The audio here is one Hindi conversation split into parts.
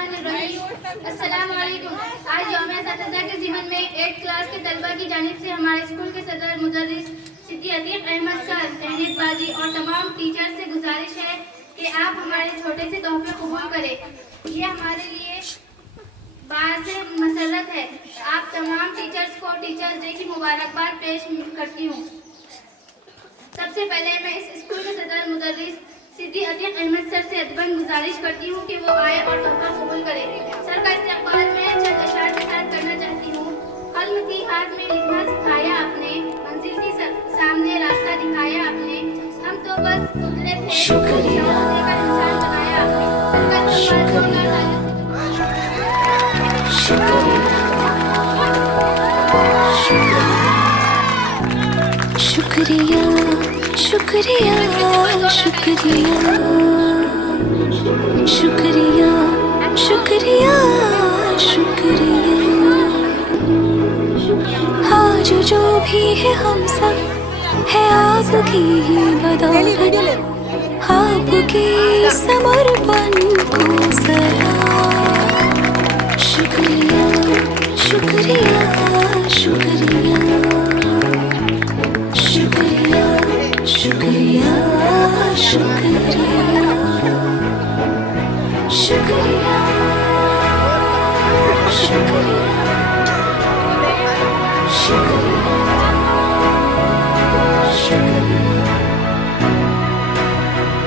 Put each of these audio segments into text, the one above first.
बिस्मिल्लाहिर्रहमानिर्रहीम। अस्सलामु अलैकुम। आज यौम असातिज़ा के ज़िमन में 8th क्लास के तलबा की जानिब से हमारे स्कूल के सदर मुदर्रिस सिद्दी अतीक अहमद सर, तहनीत बाजी और तमाम टीचर्स से गुजारिश है कि आप हमारे छोटे से तोहफे कबूल करें। ये हमारे लिए बात मसरत है। आप तमाम टीचर्स को टीचर्स डे की मुबारकबाद पेश करती हूँ। सबसे पहले मैं इस स्कूल के सदर मुदर्रिस सिद्दी अतीक अहमद सर से अदबन गुजारिश करती हूँ कि वो आए और तोहफा कबूल करें। सर का इस्तकबाल मैं चंद अशआर के साथ करना चाहती हूँ। कलम थी हाथ में लिखना सिखाया आपने, मंजिल थी सामने रास्ता दिखाया आपने, हम तो बस उतरे थे शुक्रिया देकर इंसान बनाया आपने। सर का इस्तकबाल शुक्रिया शुक्रिया शुक्रिया शुक्रिया शुक्रिया शुक्रिया। आज जो भी है हम सब है आपकी ही बदौलत, आपके समर्पण को सलाम। शुक्रिया शुक्रिया शुक्रिया शुक्रिया शुक्रिया शुक्रिया शुक्रिया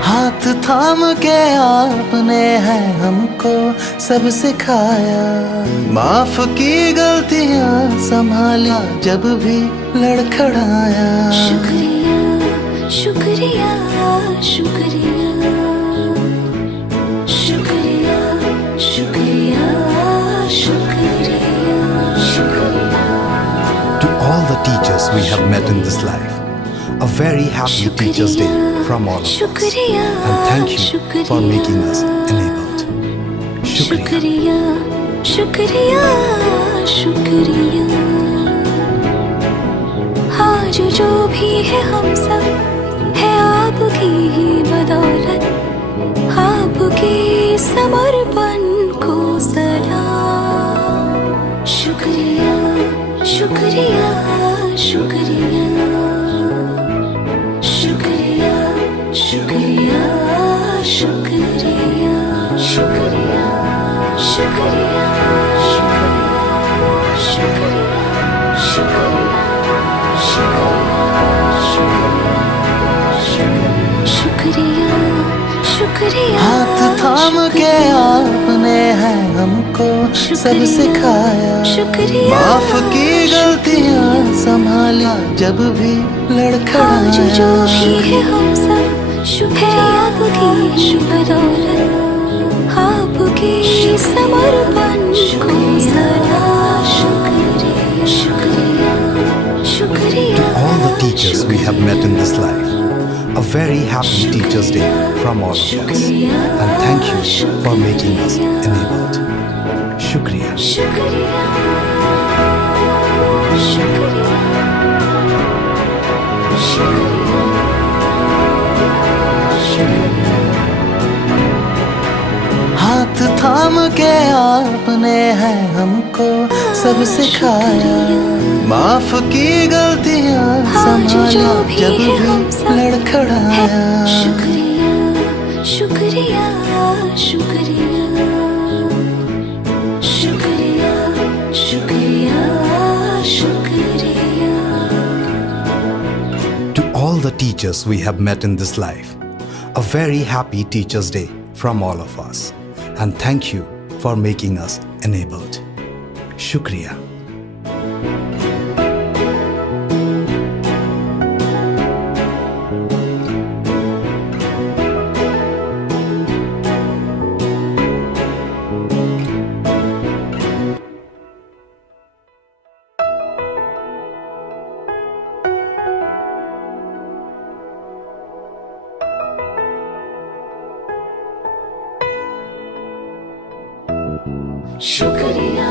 हाथ थाम के आपने है हमको सब सिखाया, माफ की गलतियां संभाला जब भी लड़खड़ाया। शुक्रिया शुक्रिया शुक्रिया शुक्रिया शुक्रिया शुक्रिया शुक्रिया। To all the teachers we have met in this life, a very happy Teachers' Day from all of us. And thank you for making us enabled. शुक्रिया शुक्रिया शुक्रिया। आज जो भी है हम सब है आपकी ही बदौलत, आपके समर्पण को सलाम। शुक्रिया शुक्रिया शुक्रिया शुक्रिया शुक्रिया शुक्रिया शुक्रिया शुक्रिया शुक्रिया शुक्रिया शुक्रिया। हाथ थाम के आपने है हमको सब सिखाया, माफ की गलतियां संभाला जब भी आज जो भी लड़खड़ाया। है हम सब शुक्रिया आपकी ही बदौलत, आपके समर्पण को सलाम। शुक्रिया शुक्रिया शुक्रिया। To all the teachers we have met in this life, a very happy Teachers' Day from all of us. And thank you for making us enabled. Shukriya. शुक्रिया शुक्रिया शुक्रिया। हाथ थाम के आपने है हमको सब सिखाया, माफ की गलतियां संभाला जब भी लड़खड़ाया। शुक्रिया शुक्रिया शुक्रिया शुक्रिया शुक्रिया शुक्रिया। To all the teachers we have met in this life, a very happy Teachers' Day from all of us. And thank you for making us enabled. Shukriya. शुक्रिया